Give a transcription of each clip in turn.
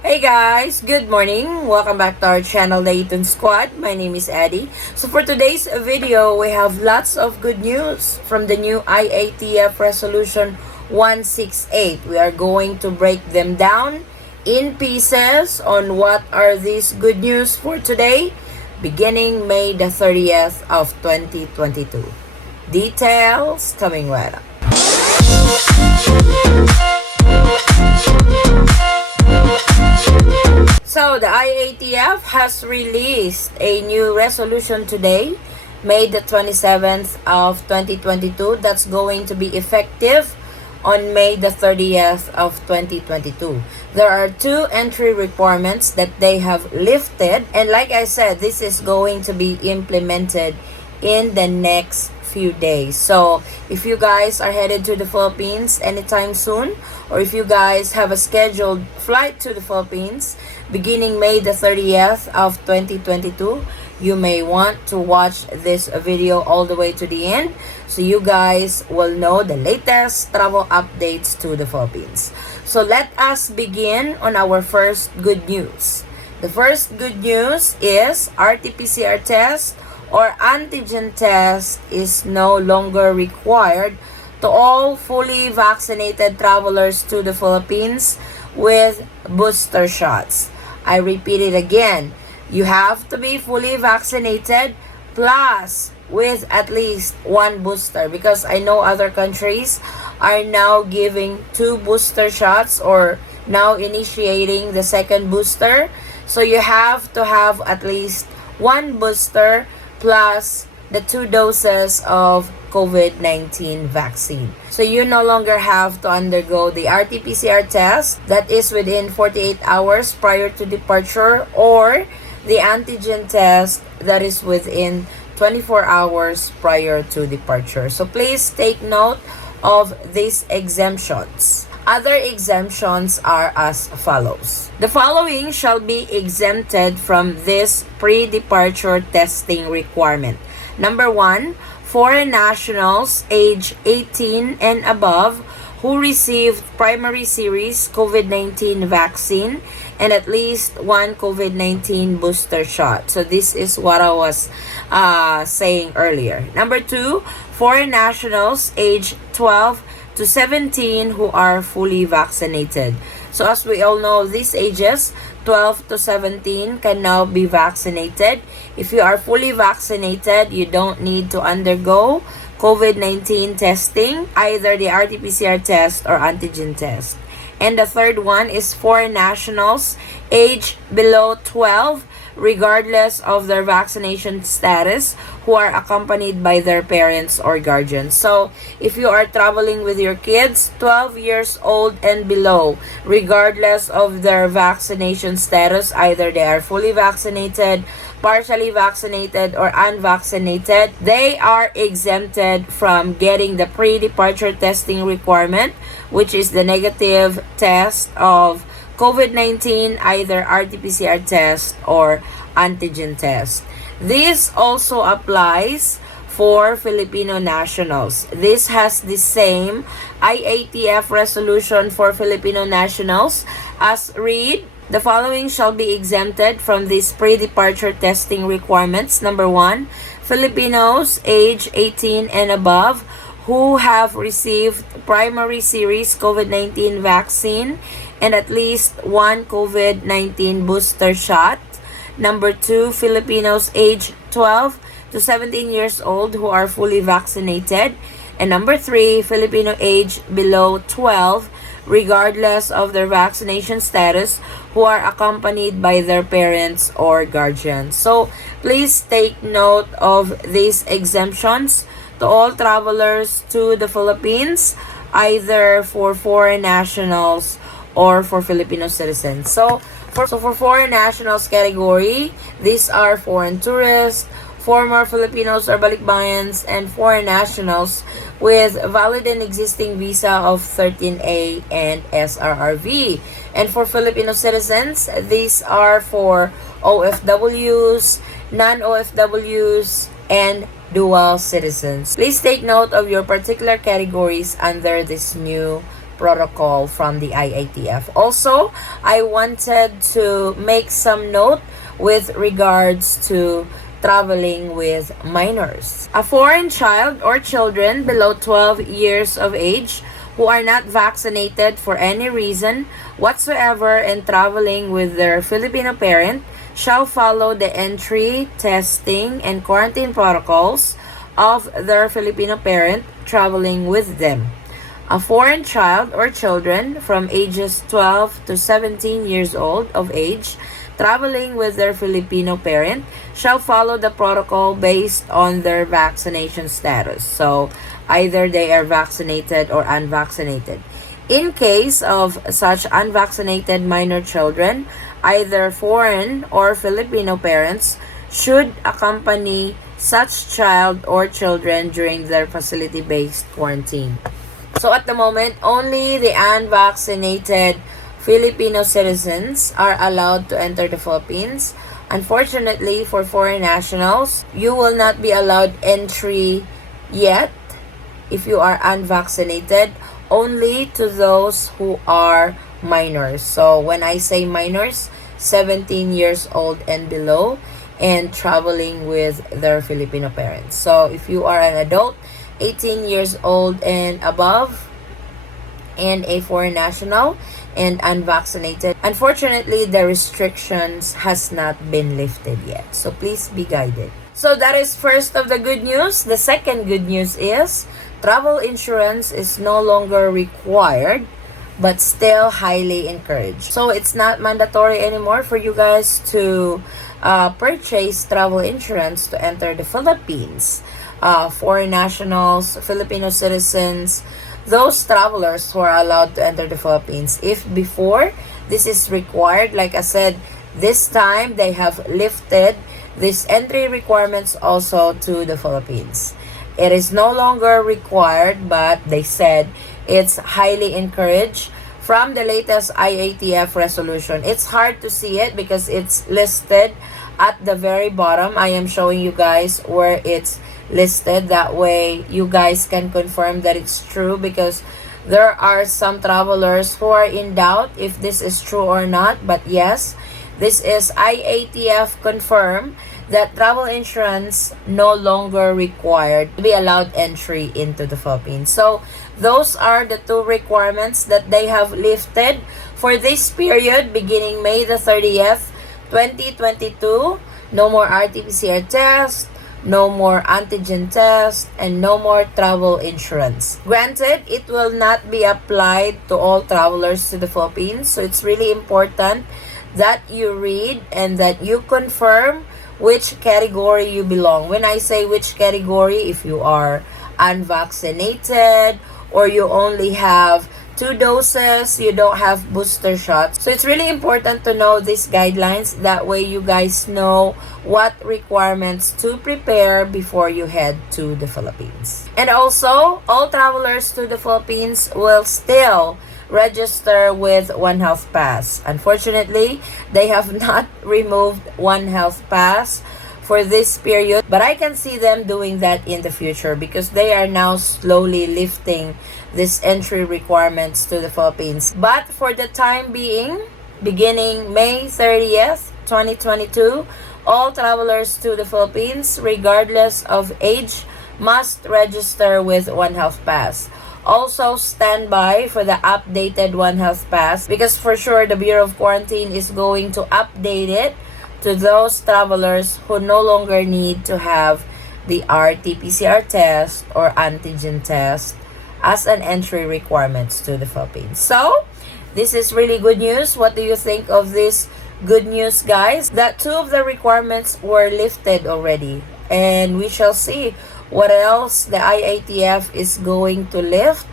Hey guys, good morning. Welcome back to our channel, the Eaton Squad. My name is Addie. So for today's video, we have lots of good news from the new Iatf Resolution 168. We are going to break them down in pieces on what are these good news for today, beginning May the 30th of 2022. Details coming right up. So, the IATF has released a new resolution today, May the 27th of 2022. That's going to be effective on May the 30th of 2022. There are two entry requirements that they have lifted, and like I said, this is going to be implemented in the next few days. So if you guys are headed to the Philippines anytime soon, or if you guys have a scheduled flight to the Philippines beginning May the 30th of 2022, you may want to watch this video all the way to the end so you guys will know the latest travel updates to the Philippines. So let us begin on our first good news. The first good news is RT-PCR test or antigen test is no longer required to all fully vaccinated travelers to the Philippines with booster shots. I repeat it again. You have to be fully vaccinated plus with at least one booster, because I know other countries are now giving 2 booster shots or now initiating the second booster. So you have to have at least one booster plus the 2 doses of COVID-19 vaccine. So you no longer have to undergo the RT-PCR test that is within 48 hours prior to departure, or the antigen test that is within 24 hours prior to departure. So please take note of these exemptions. Other exemptions are as follows. The following shall be exempted from this pre-departure testing requirement. Number 1, foreign nationals age 18 and above who received primary series COVID-19 vaccine and at least one COVID-19 booster shot. So this is what I was saying earlier. Number 2, foreign nationals age 12 to 17 who are fully vaccinated. So as we all know, these ages 12 to 17 can now be vaccinated. If you are fully vaccinated, you don't need to undergo COVID-19 testing, either the RT-PCR test or antigen test. And the third one is foreign nationals age below 12 regardless of their vaccination status who are accompanied by their parents or guardians. So if you are traveling with your kids 12 years old and below, regardless of their vaccination status, either they are fully vaccinated, partially vaccinated, or unvaccinated, they are exempted from getting the pre-departure testing requirement, which is the negative test of COVID-19, either RT-PCR test or antigen test. This also applies for Filipino nationals. This has the same IATF resolution for Filipino nationals as read. The following shall be exempted from these pre-departure testing requirements. Number 1, Filipinos age 18 and above who have received primary series COVID-19 vaccine and at least one COVID-19 booster shot. Number 2, Filipinos age 12 to 17 years old who are fully vaccinated. And number 3, Filipino age below 12 regardless of their vaccination status who are accompanied by their parents or guardians. So please take note of these exemptions to all travelers to the Philippines, either for foreign nationals or for Filipino citizens. So for foreign nationals category, these are foreign tourists, former Filipinos or balikbayans, and foreign nationals with valid and existing visa of 13A and SRRV. And for Filipino citizens, these are for OFWs, non-OFWs, and dual citizens. Please take note of your particular categories under this new protocol from the IATF. Also, I wanted to make some note with regards to traveling with minors. A foreign child or children below 12 years of age who are not vaccinated for any reason whatsoever and traveling with their Filipino parent shall follow the entry, testing, and quarantine protocols of their Filipino parent traveling with them. A foreign child or children from ages 12 to 17 years old of age traveling with their Filipino parent shall follow the protocol based on their vaccination status. So, either they are vaccinated or unvaccinated. In case of such unvaccinated minor children, either foreign or Filipino parents should accompany such child or children during their facility-based quarantine. So at the moment, only the unvaccinated Filipino citizens are allowed to enter the Philippines. Unfortunately, for foreign nationals, you will not be allowed entry yet if you are unvaccinated, only to those who are minors. So when I say minors, 17 years old and below and traveling with their Filipino parents. So if you are an adult, 18 years old and above, and a foreign national and unvaccinated, unfortunately the restrictions has not been lifted yet, so please be guided. So that is first of the good news. The second good news is travel insurance is no longer required but still highly encouraged. So it's not mandatory anymore for you guys to purchase travel insurance to enter the Philippines. Foreign nationals, Filipino citizens, those travelers who are allowed to enter the Philippines. If before this is required, like I said, this time they have lifted these entry requirements also to the Philippines. It is no longer required, but they said it's highly encouraged from the latest Iatf resolution. It's hard to see it because it's listed at the very bottom. I am showing you guys where it's listed. That way you guys can confirm that it's true, because there are some travelers who are in doubt if this is true or not. But yes, this is IATF confirmed that travel insurance no longer required to be allowed entry into the Philippines. So those are the two requirements that they have lifted for this period beginning May the 30th, 2022. No more RT-PCR test, no more antigen test, and no more travel insurance. Granted, it will not be applied to all travelers to the Philippines, so it's really important that you read and that you confirm which category you belong. When I say which category, if you are unvaccinated or you only have 2 doses, you don't have booster shots. So it's really important to know these guidelines. That way you guys know what requirements to prepare before you head to the Philippines. And also, all travelers to the Philippines will still register with One Health Pass. Unfortunately, they have not removed One Health Pass for this period, but I can see them doing that in the future because they are now slowly lifting these entry requirements to the Philippines. But for the time being, beginning May 30th, 2022, all travelers to the Philippines, regardless of age, must register with One Health Pass. Also, stand by for the updated One Health Pass because for sure the Bureau of Quarantine is going to update it to those travelers who no longer need to have the RT-PCR test or antigen test as an entry requirements to the Philippines. So, this is really good news. What do you think of this good news, guys? That 2 of the requirements were lifted already, and we shall see what else the IATF is going to lift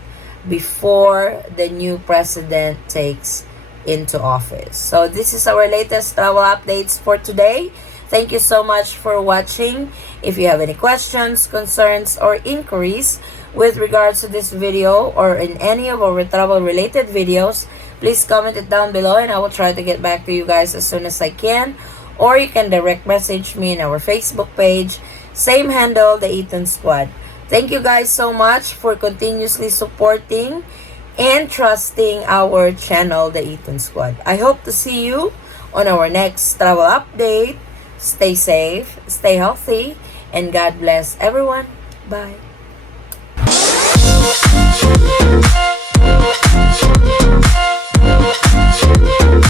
before the new president takes into office. So this is our latest travel updates for today. Thank you so much for watching. If you have any questions, concerns, or inquiries with regards to this video or in any of our travel related videos, please comment it down below and I will try to get back to you guys as soon as I can. Or you can direct message me in our Facebook page. Same handle, the Eaton Squad. Thank you guys so much for continuously supporting and trusting our channel, the Eaton Squad. I hope to see you on our next travel update. Stay safe, stay healthy, and God bless everyone. Bye.